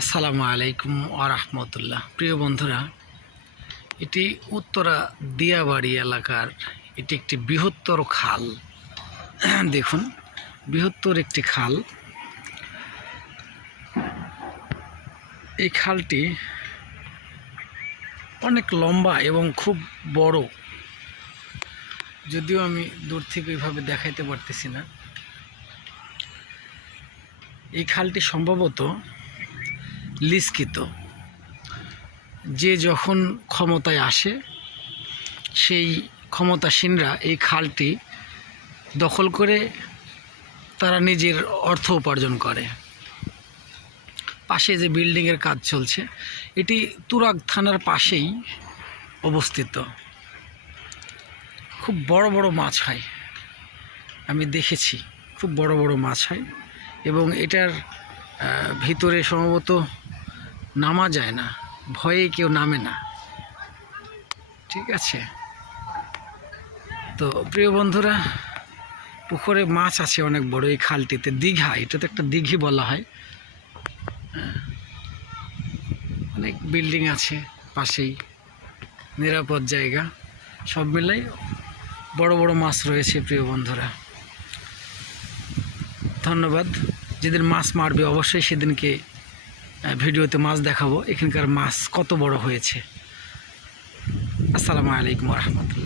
আসসালামু আলাইকুম ওয়া রাহমাতুল্লাহ। প্রিয় বন্ধুরা, এটি উত্তরা দিয়াবাড়ি এলাকার এটি একটি বৃহত্তর খাল। দেখুন, বৃহত্তর একটি খাল। এই খালটি অনেক লম্বা এবং খুব বড়, যদিও আমি দূর থেকে এইভাবে দেখাইতে পারতেছি না। এই খালটি সম্ভবত লিজকৃত। যে যখন ক্ষমতায় আসে সেই ক্ষমতাসীনরা এই খালটি দখল করে তারা নিজের অর্থ উপার্জন করে। পাশে যে বিল্ডিংয়ের কাজ চলছে, এটি তুরাগ থানার পাশেই অবস্থিত। খুব বড় বড় মাছ হয়, আমি দেখেছি, খুব বড় বড় মাছ হয় এবং এটার ভিতরে সম্ভবত নামা যায় না, ভয়ে কেউ নামে না। ঠিক আছে, তো প্রিয় বন্ধুরা, পুকুরে মাছ আছে অনেক বড় এই খালটিতে। দীঘা, এটা তো একটা দিঘি বলা হয়। অনেক বিল্ডিং আছে পাশেই, নিরাপদ জায়গা, সব মিলাই বড় বড় মাছ রয়েছে। প্রিয় বন্ধুরা, ধন্যবাদ। যেদিন মাছ মারবে অবশ্যই সেদিনকে ভিডিওতে মাছ দেখাবো, এখানকার মাছ কত বড় হয়েছে। আসসালামু আলাইকুম ওয়া রাহমাতুল্লাহ।